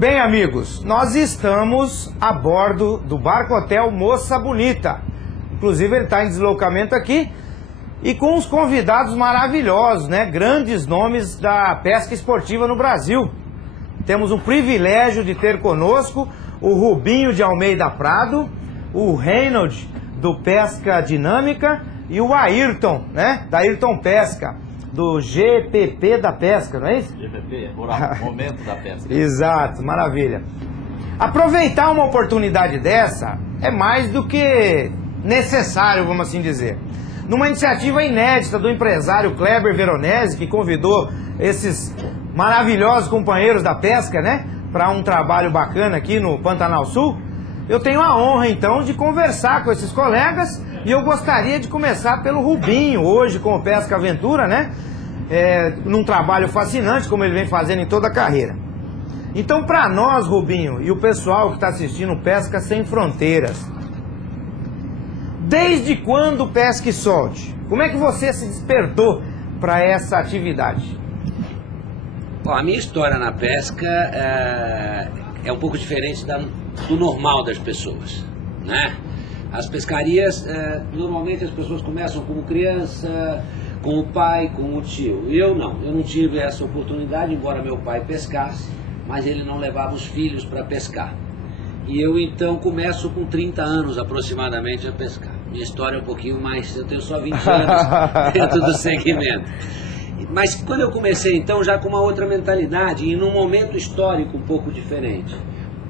Bem, amigos, nós estamos a bordo do Barco Hotel Moça Bonita. Inclusive, ele está em deslocamento aqui e com uns convidados maravilhosos, né? Grandes nomes da pesca esportiva no Brasil. Temos o privilégio de ter conosco o Rubinho de Almeida Prado, o Reinald do Pesca Dinâmica e o Ayrton, né? Da Ayrton Pesca, do GPP da Pesca, não é isso? GPP, Momento da Pesca. Exato, maravilha. Aproveitar uma oportunidade dessa é mais do que necessário, vamos assim dizer. Numa iniciativa inédita do empresário Kleber Veronese, que convidou esses maravilhosos companheiros da pesca, né, para um trabalho bacana aqui no Pantanal Sul, eu tenho a honra, então, de conversar com esses colegas e eu gostaria de começar pelo Rubinho, hoje com o Pesca Aventura, né, num trabalho fascinante, como ele vem fazendo em toda a carreira. Então, para nós, Rubinho, e o pessoal que está assistindo Pesca Sem Fronteiras, desde quando Pesca e Solte? Como é que você se despertou para essa atividade? Bom, a minha história na pesca é um pouco diferente do normal das pessoas, né? As pescarias, normalmente as pessoas começam como criança, com o pai, com o tio. Eu não tive essa oportunidade, embora meu pai pescasse, mas ele não levava os filhos para pescar. E eu então começo com 30 anos aproximadamente a pescar. Minha história é um pouquinho mais, eu tenho só 20 anos dentro do segmento. Mas quando eu comecei então já com uma outra mentalidade e num momento histórico um pouco diferente.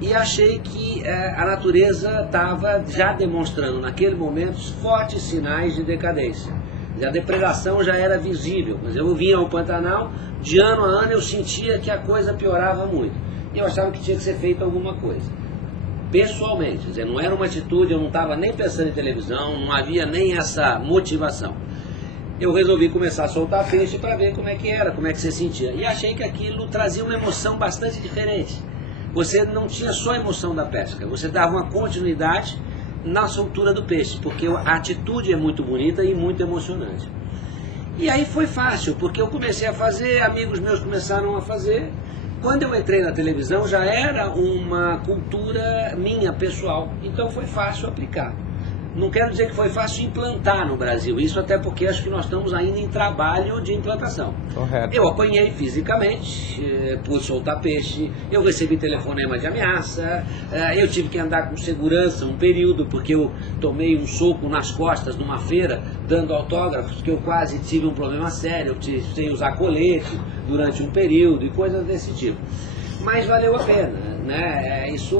E achei que a natureza estava já demonstrando naquele momento fortes sinais de decadência. A depredação já era visível, mas eu vinha ao Pantanal, de ano a ano eu sentia que a coisa piorava muito. E eu achava que tinha que ser feita alguma coisa. Pessoalmente, quer dizer, não era uma atitude, eu não estava nem pensando em televisão, não havia nem essa motivação. Eu resolvi começar a soltar peixe para ver como é que era, como é que você sentia. E achei que aquilo trazia uma emoção bastante diferente. Você não tinha só a emoção da pesca, você dava uma continuidade na soltura do peixe, porque a atitude é muito bonita e muito emocionante. E aí foi fácil, porque eu comecei a fazer, amigos meus começaram a fazer. Quando eu entrei na televisão já era uma cultura minha, pessoal, então foi fácil aplicar. Não quero dizer que foi fácil implantar no Brasil, isso até porque acho que nós estamos ainda em trabalho de implantação. Correto. Eu apanhei fisicamente, pude soltar peixe, eu recebi telefonema de ameaça, eu tive que andar com segurança um período, porque eu tomei um soco nas costas numa feira, dando autógrafos, que eu quase tive um problema sério, eu precisei usar colete durante um período e coisas desse tipo. Mas valeu a pena, né? Isso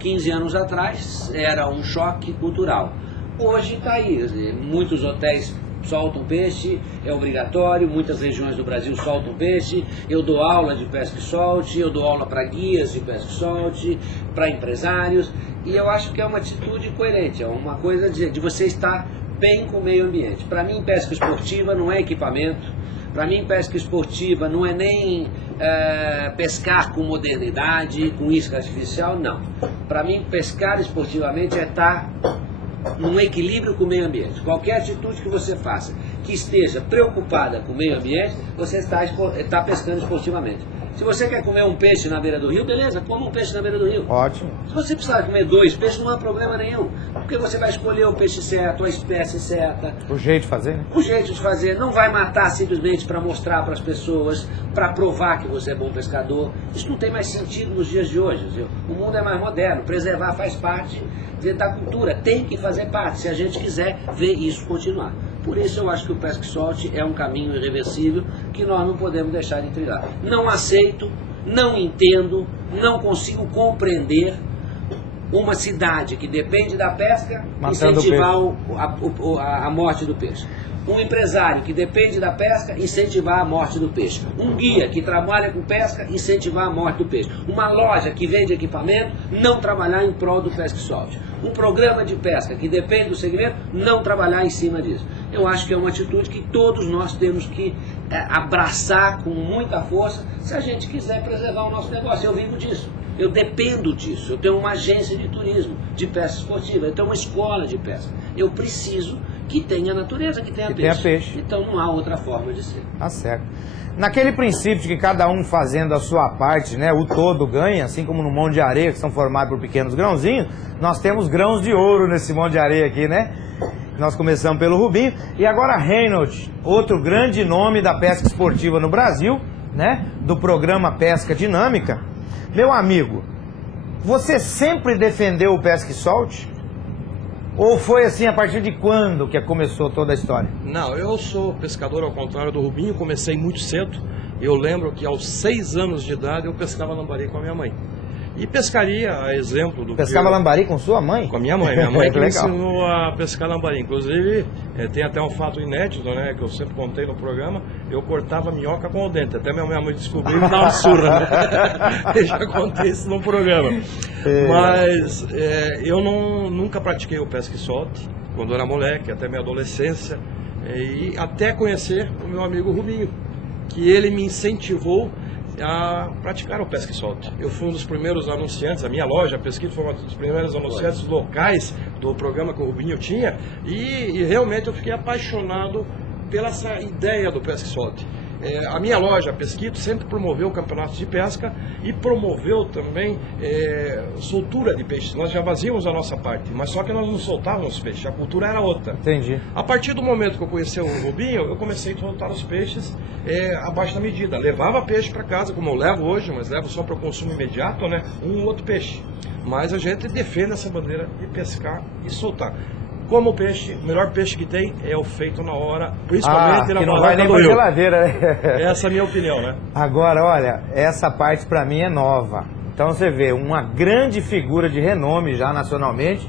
15 anos atrás era um choque cultural. Hoje está aí, muitos hotéis soltam peixe, é obrigatório, muitas regiões do Brasil soltam peixe, eu dou aula de pesca e solte, eu dou aula para guias de pesca e solte, para empresários, e eu acho que é uma atitude coerente, é uma coisa de você estar bem com o meio ambiente. Para mim, pesca esportiva não é equipamento, para mim, pesca esportiva não é nem pescar com modernidade, com isca artificial, não. Para mim, pescar esportivamente é estar num equilíbrio com o meio ambiente. Qualquer atitude que você faça que esteja preocupada com o meio ambiente, você está pescando esportivamente. Se você quer comer um peixe na beira do rio, beleza, coma um peixe na beira do rio. Ótimo. Se você precisar comer 2 peixes, não há problema nenhum. Porque você vai escolher o peixe certo, a espécie certa. O jeito de fazer, né? O jeito de fazer. Não vai matar simplesmente para mostrar para as pessoas, para provar que você é bom pescador. Isso não tem mais sentido nos dias de hoje. Viu? O mundo é mais moderno. Preservar faz parte da cultura. Tem que fazer parte, se a gente quiser ver isso continuar. Por isso eu acho que o pesca e solte é um caminho irreversível que nós não podemos deixar de trilhar. Não aceito, não entendo, não consigo compreender uma cidade que depende da pesca incentivar a morte do peixe. Um empresário que depende da pesca incentivar a morte do peixe. Um guia que trabalha com pesca incentivar a morte do peixe. Uma loja que vende equipamento não trabalhar em prol do pesca e solte. Um programa de pesca que depende do segmento não trabalhar em cima disso. Eu acho que é uma atitude que todos nós temos que abraçar com muita força se a gente quiser preservar o nosso negócio. Eu vivo disso. Eu dependo disso. Eu tenho uma agência de turismo, de pesca esportiva. Eu tenho uma escola de pesca. Eu preciso que tem a natureza, que tem a Que peixe. tem a peixe. Então não há outra forma de ser. Tá certo. Naquele princípio de que cada um fazendo a sua parte, né, o todo ganha, assim como no monte de areia, que são formados por pequenos grãozinhos, nós temos grãos de ouro nesse monte de areia aqui, né? Nós começamos pelo Rubinho. E agora Reynolds, outro grande nome da pesca esportiva no Brasil, né? Do programa Pesca Dinâmica. Meu amigo, você sempre defendeu o pesca e solte? Ou foi assim a partir de quando que começou toda a história? Não, eu sou pescador ao contrário do Rubinho, comecei muito cedo. Eu lembro que aos 6 anos de idade eu pescava lambari com a minha mãe. E pescaria, a exemplo do... Pescava lambari com sua mãe? Com a minha mãe que me Legal. ensinou a pescar lambari. Inclusive, tem até um fato inédito, né, que eu sempre contei no programa, eu cortava minhoca com o dente, até minha mãe descobriu e me dá uma surra, né? Eu já contei isso no programa. Mas eu nunca pratiquei o pesca e solte, quando eu era moleque, até minha adolescência, e até conhecer o meu amigo Rubinho, que ele me incentivou a praticar o pesca e solte. Eu fui um dos primeiros anunciantes, a minha loja, a Pesquito, foi um dos primeiros anunciantes locais do programa que o Rubinho tinha, e realmente eu fiquei apaixonado pela essa ideia do pesca e solte. A minha loja, a Pesquito, sempre promoveu campeonatos de pesca e promoveu também soltura de peixes. Nós já fazíamos a nossa parte, mas só que nós não soltávamos peixes, a cultura era outra. Entendi. A partir do momento que eu conheci o Rubinho, eu comecei a soltar os peixes abaixo da medida. Levava peixe para casa, como eu levo hoje, mas levo só para o consumo imediato, né? Um ou outro peixe. Mas a gente defende essa bandeira de pescar e soltar. Como o peixe, o melhor peixe que tem é o feito na hora, principalmente na que não vai barraca nem do pra rio. geladeira, né? Essa é a minha opinião, né? Agora, olha, essa parte pra mim é nova. Então você vê, uma grande figura de renome já nacionalmente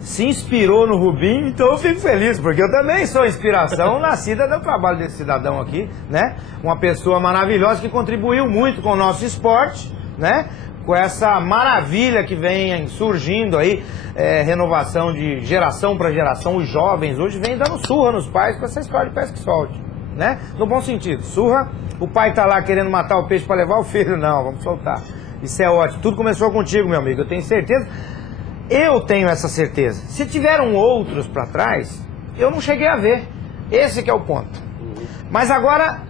se inspirou no Rubinho, então eu fico feliz, porque eu também sou inspiração nascida do trabalho desse cidadão aqui, né? Uma pessoa maravilhosa que contribuiu muito com o nosso esporte, né? Com essa maravilha que vem surgindo aí, renovação de geração para geração, os jovens hoje vêm dando surra nos pais com essa história de pesca e solte, né? No bom sentido, surra, o pai tá lá querendo matar o peixe para levar o filho, não, vamos soltar. Isso é ótimo, tudo começou contigo, meu amigo, eu tenho certeza, eu tenho essa certeza. Se tiveram outros para trás, eu não cheguei a ver, esse que é o ponto. Mas agora...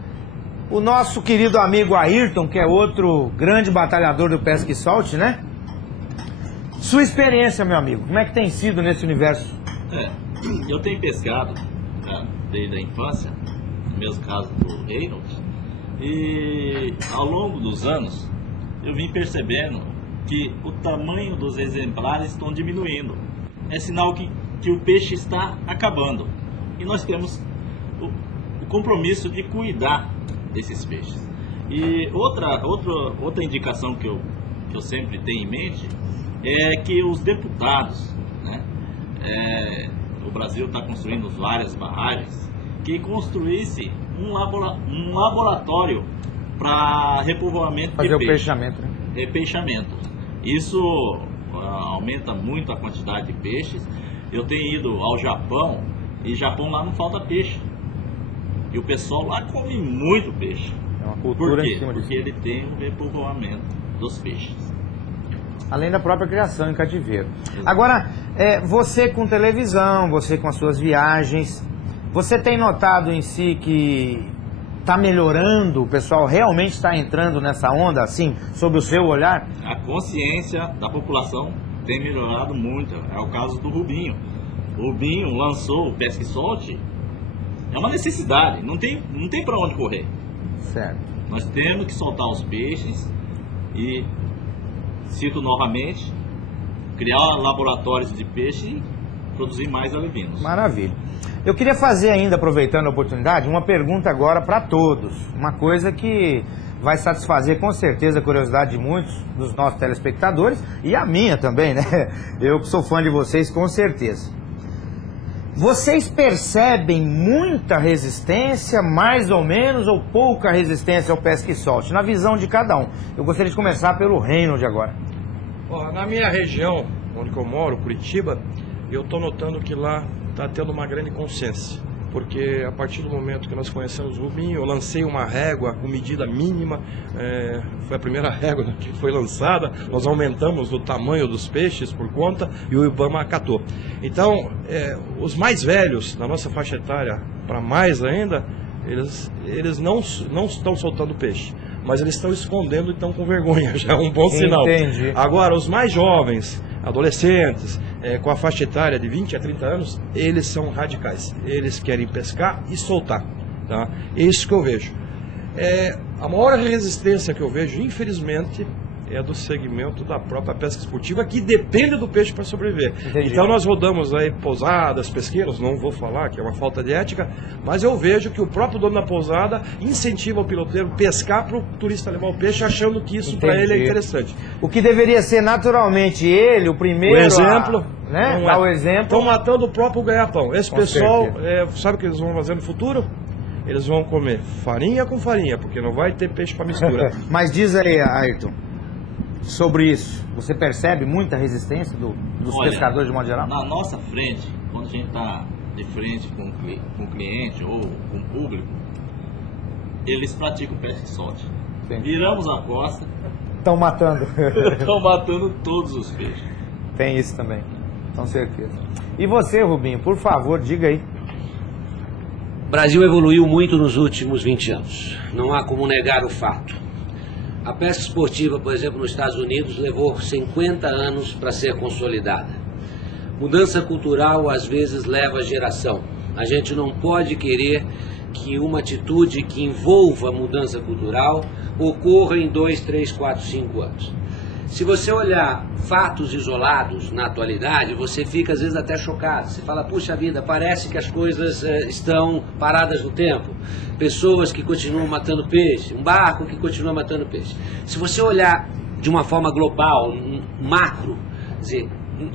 O nosso querido amigo Ayrton, que é outro grande batalhador do pesca e solte, né? Sua experiência, meu amigo, como é que tem sido nesse universo? Eu tenho pescado, né, desde a infância, no mesmo caso do Reynolds, e ao longo dos anos eu vim percebendo que o tamanho dos exemplares estão diminuindo. É sinal que o peixe está acabando. E nós temos o compromisso de cuidar desses peixes. E outra indicação que eu sempre tenho em mente é que os deputados, né, o Brasil está construindo várias barragens, que construísse um laboratório para repovoamento de Fazer peixe. o peixamento, né? Repeixamento. Isso aumenta muito a quantidade de peixes. Eu tenho ido ao Japão, e Japão lá não falta peixe. E o pessoal lá come muito peixe. É uma cultura Por quê? em cima disso. Porque ele tem um repovoamento dos peixes. Além da própria criação em cativeiro. Agora, você com televisão, você com as suas viagens, você tem notado em si que está melhorando, o pessoal realmente está entrando nessa onda, assim, sob o seu olhar? A consciência da população tem melhorado muito. É o caso do Rubinho. O Rubinho lançou o pesca e solte. É uma necessidade, não tem para onde correr. Certo. Nós temos que soltar os peixes e, cito novamente, criar laboratórios de peixe e produzir mais alevinos. Maravilha. Eu queria fazer ainda, aproveitando a oportunidade, uma pergunta agora para todos. Uma coisa que vai satisfazer com certeza a curiosidade de muitos dos nossos telespectadores e a minha também, né? Eu que sou fã de vocês, com certeza. Vocês percebem muita resistência, mais ou menos, ou pouca resistência ao pesca e solte, na visão de cada um? Eu gostaria de começar pelo Reynolds agora. Na minha região, onde eu moro, Curitiba, eu estou notando que lá está tendo uma grande consciência. porque a partir do momento que nós conhecemos o Rubinho, eu lancei uma régua com medida mínima, foi a primeira régua que foi lançada, nós aumentamos o tamanho dos peixes por conta e o IBAMA acatou. Então, os mais velhos, da nossa faixa etária para mais ainda, eles não estão soltando peixe, mas eles estão escondendo e estão com vergonha, já é um bom sinal. Entendi. Agora, os mais jovens, adolescentes, com a faixa etária de 20 a 30 anos, eles são radicais. Eles querem pescar e soltar. Tá? É isso que eu vejo. A maior resistência que eu vejo, infelizmente, é do segmento da própria pesca esportiva, que depende do peixe para sobreviver. Entendi. Então nós rodamos aí pousadas, pesqueiros, não vou falar que é uma falta de ética, mas eu vejo que o próprio dono da pousada incentiva o piloteiro a pescar para o turista levar o peixe, achando que isso para ele é interessante. O que deveria ser naturalmente ele, o primeiro O exemplo, né? não Dar é. o exemplo. Estão matando o próprio ganha-pão. Esse Com pessoal, sabe o que eles vão fazer no futuro? Eles vão comer farinha com farinha, porque não vai ter peixe para mistura. Mas diz aí, Ayrton, sobre isso, você percebe muita resistência dos Olha, pescadores de modo geral? Na nossa frente, quando a gente está de frente com o cliente ou com o público, eles praticam pesca e solte. Entendi. Viramos a costa, Estão matando. estão matando todos os peixes. Tem isso também, com certeza. E você, Rubinho, por favor, diga aí. O Brasil evoluiu muito nos últimos 20 anos. Não há como negar o fato. A pesca esportiva, por exemplo, nos Estados Unidos, levou 50 anos para ser consolidada. Mudança cultural, às vezes, leva geração. A gente não pode querer que uma atitude que envolva mudança cultural ocorra em 2, 3, 4, 5 anos. Se você olhar fatos isolados na atualidade, você fica às vezes até chocado. Você fala, puxa vida, parece que as coisas estão paradas no tempo. Pessoas que continuam matando peixe, um barco que continua matando peixe. Se você olhar de uma forma global, macro, dizer,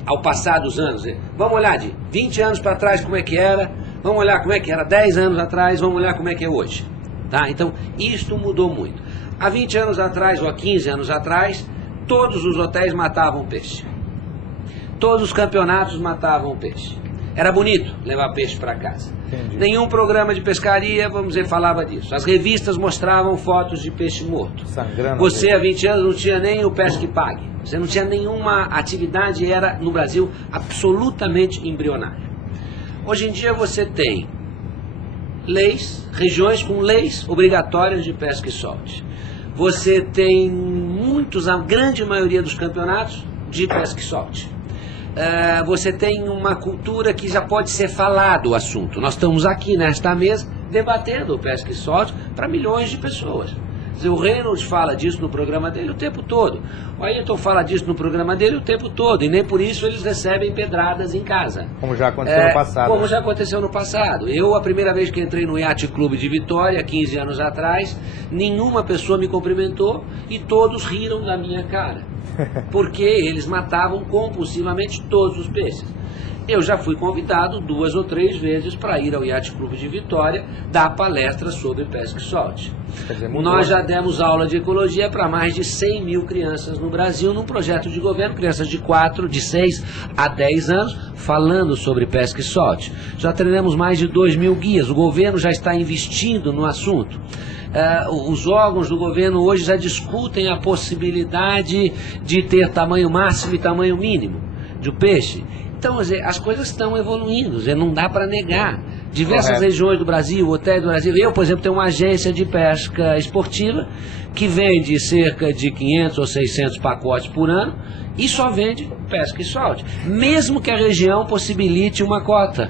ao passar dos anos, vamos olhar de 20 anos para trás como é que era, vamos olhar como é que era 10 anos atrás, vamos olhar como é que é hoje. Tá? Então, isto mudou muito. Há 20 anos atrás ou há 15 anos atrás, todos os hotéis matavam peixe. Todos os campeonatos matavam peixe. Era bonito levar peixe para casa. Entendi. Nenhum programa de pescaria, vamos dizer, falava disso. As revistas mostravam fotos de peixe morto. Sangrando. Você há 20 anos não tinha nem o Pesca e Pague. Você não tinha nenhuma atividade, era no Brasil absolutamente embrionária. Hoje em dia você tem leis, regiões com leis obrigatórias de pesca e solte. Você tem a grande maioria dos campeonatos de pesca e solte. Você tem uma cultura que já pode ser falado o assunto. Nós estamos aqui nesta mesa debatendo o pesca e solte para milhões de pessoas. O Reynolds fala disso no programa dele o tempo todo. O Ayrton fala disso no programa dele o tempo todo. E nem por isso eles recebem pedradas em casa. Como já aconteceu no passado. Como já aconteceu no passado. Eu, a primeira vez que entrei no Yacht Clube de Vitória, 15 anos atrás, nenhuma pessoa me cumprimentou e todos riram da minha cara. Porque eles matavam compulsivamente todos os peixes. Eu já fui convidado 2 ou 3 vezes para ir ao Yacht Clube de Vitória dar palestras sobre pesca e solte. Nós já demos aula de ecologia para mais de 100 mil crianças no Brasil num projeto de governo, crianças de 6 a 10 anos, falando sobre pesca e solte. Já treinamos mais de 2.000 guias, o governo já está investindo no assunto. Os órgãos do governo hoje já discutem a possibilidade de ter tamanho máximo e tamanho mínimo do peixe. Então, as coisas estão evoluindo, não dá para negar. Diversas regiões do Brasil, hotéis do Brasil. Eu, por exemplo, tenho uma agência de pesca esportiva que vende cerca de 500 ou 600 pacotes por ano e só vende pesca e solte. Mesmo que a região possibilite uma cota,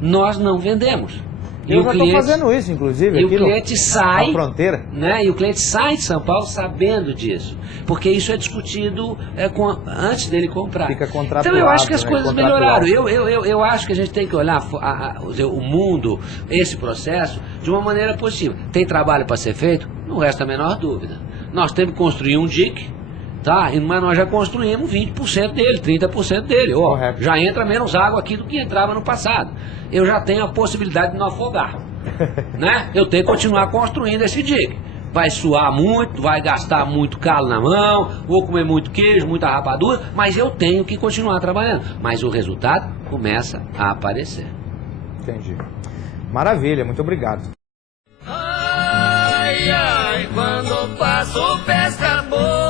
nós não vendemos. Eu já estou fazendo isso, inclusive, e aqui o cliente sai, na fronteira. né? E o cliente sai de São Paulo sabendo disso, porque isso é discutido antes dele comprar. Fica contratuado, então eu acho que as coisas melhoraram. contratual. Eu acho que a gente tem que olhar o mundo, esse processo, de uma maneira positiva. Tem trabalho para ser feito? Não resta a menor dúvida. Nós temos que construir um dique, tá? Mas nós já construímos 20% dele, 30% dele. Correto. Já entra menos água aqui do que entrava no passado. Eu já tenho a possibilidade de não afogar. Né? Eu tenho que continuar construindo esse dique. Vai suar muito, vai gastar muito calo na mão, vou comer muito queijo, muita rapadura, mas eu tenho que continuar trabalhando. Mas o resultado começa a aparecer. Entendi. Maravilha, muito obrigado. Ai, ai, quando passo pesca boa.